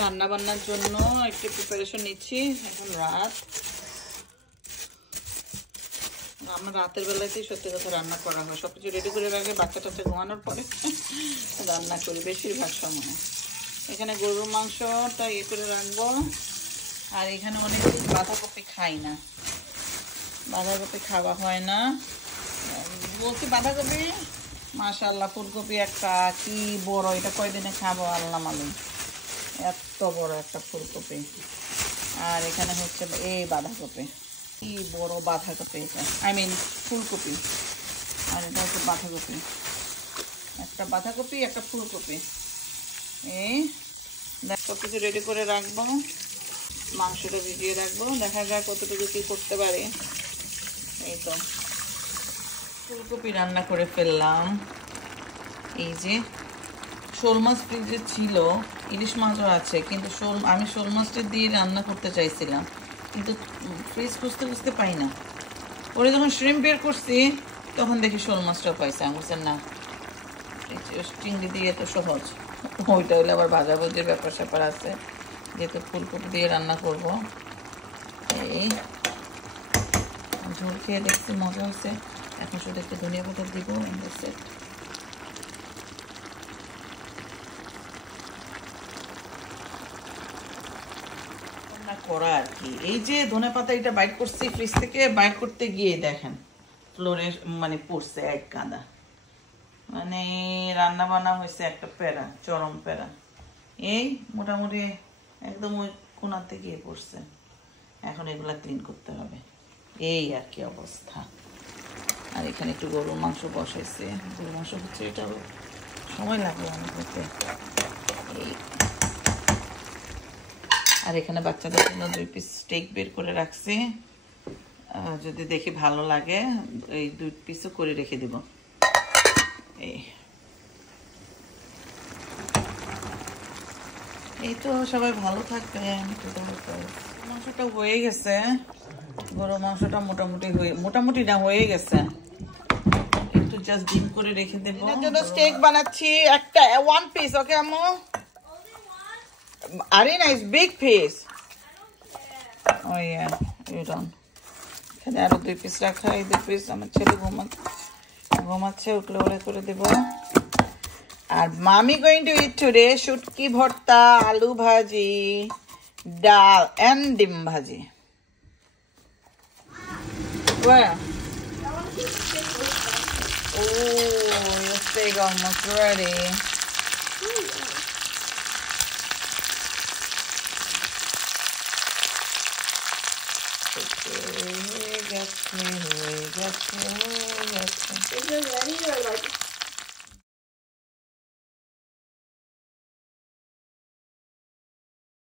রান্না বান্নার জন্য একটু প্রিপারেশন নিচ্ছি। এখন রাত, আমার রাতের বেলাতেই সত্যি কথা রান্না করা হয়, সব কিছু রেডি করে রাখে, বাচ্চা টাচ্চা ঘুমানোর পরে রান্না করি বেশিরভাগ সময়। এখানে গরুর মাংসটা ইয়ে করে রাখবো। আর এখানে অনেক বাঁধাকপি খাই না, বাঁধাকপি খাওয়া হয় না বলছি। বাঁধাকপি মাশাআল্লাহ, ফুলকপি একটা কি বড়, এটা কয়দিনে খাবো আল্লাহ মালুম, এত বড় একটা ফুলকপি। আর এখানে হচ্ছে এই বাঁধাকপি, কি বড় বাঁধাকপি এটা, আই মিন ফুলকপি। আর এটা হচ্ছে বাঁধাকপি, একটা বাঁধাকপি একটা ফুলকপি। এই সব কিছু রেডি করে রাখবো, মাংসটা ভিজিয়ে রাখবো, দেখা যাক কতটুকু কি করতে পারি। এই তো ফুলকপি রান্না করে ফেললাম। এই যে শোল মাছ ফ্রিজে ছিল, ইলিশ মাছও আছে, কিন্তু আমি শোল মাছটা দিয়ে রান্না করতে চাইছিলাম, কিন্তু ফ্রিজ খুঁজতে খুঁজতে পাই না। পরে যখন শ্রিম্প বের করছি তখন দেখি শোল মাছটাও পাইছে। আমি বলছি না, চিংড়ি দিয়ে তো সহজ, ওইটা হলে আবার ভাজাভুজির ব্যাপার স্যাপার আছে, যেহেতু ফুলকপি দিয়ে রান্না করব। এই ঝোল খেয়ে দেখছি মজা হচ্ছে। এখন শুধু একটু ধনিয়া পাতা দিব, সেট। করা আর কি, এই যে ধনিয়া পাতা এটা বাইট করছি ফ্রিজ থেকে, বাইট করতে গিয়ে দেখেন ফ্লোরে মানে পড়ছে এক কাঁদা। মানে রান্না বান্না হয়েছে একটা প্যারা, চরম প্যারা। এই মোটামুটি একদম ওই কোনাতে গিয়ে পড়ছে, এখন এগুলা ক্লিন করতে হবে, এই আর কি অবস্থা। আর এখানে একটু গরুর মাংস বসাইছে, গরুর মাংস হচ্ছে, এটাও সময় লাগবে অনেক হতে। এই আর এখানে বাচ্চাদের জন্য 2 পিস স্টেক বের করে রাখছি, যদি দেখি ভালো লাগে এই 2 পিসও করে রেখে দেব। এই তো সবাই ভালো থাকবেন। মাংসটা হয়ে গেছে, গরুর মাংসটা মোটামুটি না হয়ে গেছে, একটু জাস্ট ডিম করে রেখে দেবো। এর জন্য স্টেক বানাচ্ছি, একটা 1 পিস। ওকে আম্মু, আরে nice big piece. Oh yeah you done. এখানে আরো 2 পিস রাখা, এই 2 পিস আমার ছেলে ঘুমাচ্ছে, উঠলে ওলে করে দেবো। আর মামি গোয়িং টু ইট টুডে শুটকি ভর্তা, আলু ভাজি, ডাল এন্ড ডিম ভাজি। Where? Oh, your steak almost ready. Is it ready or like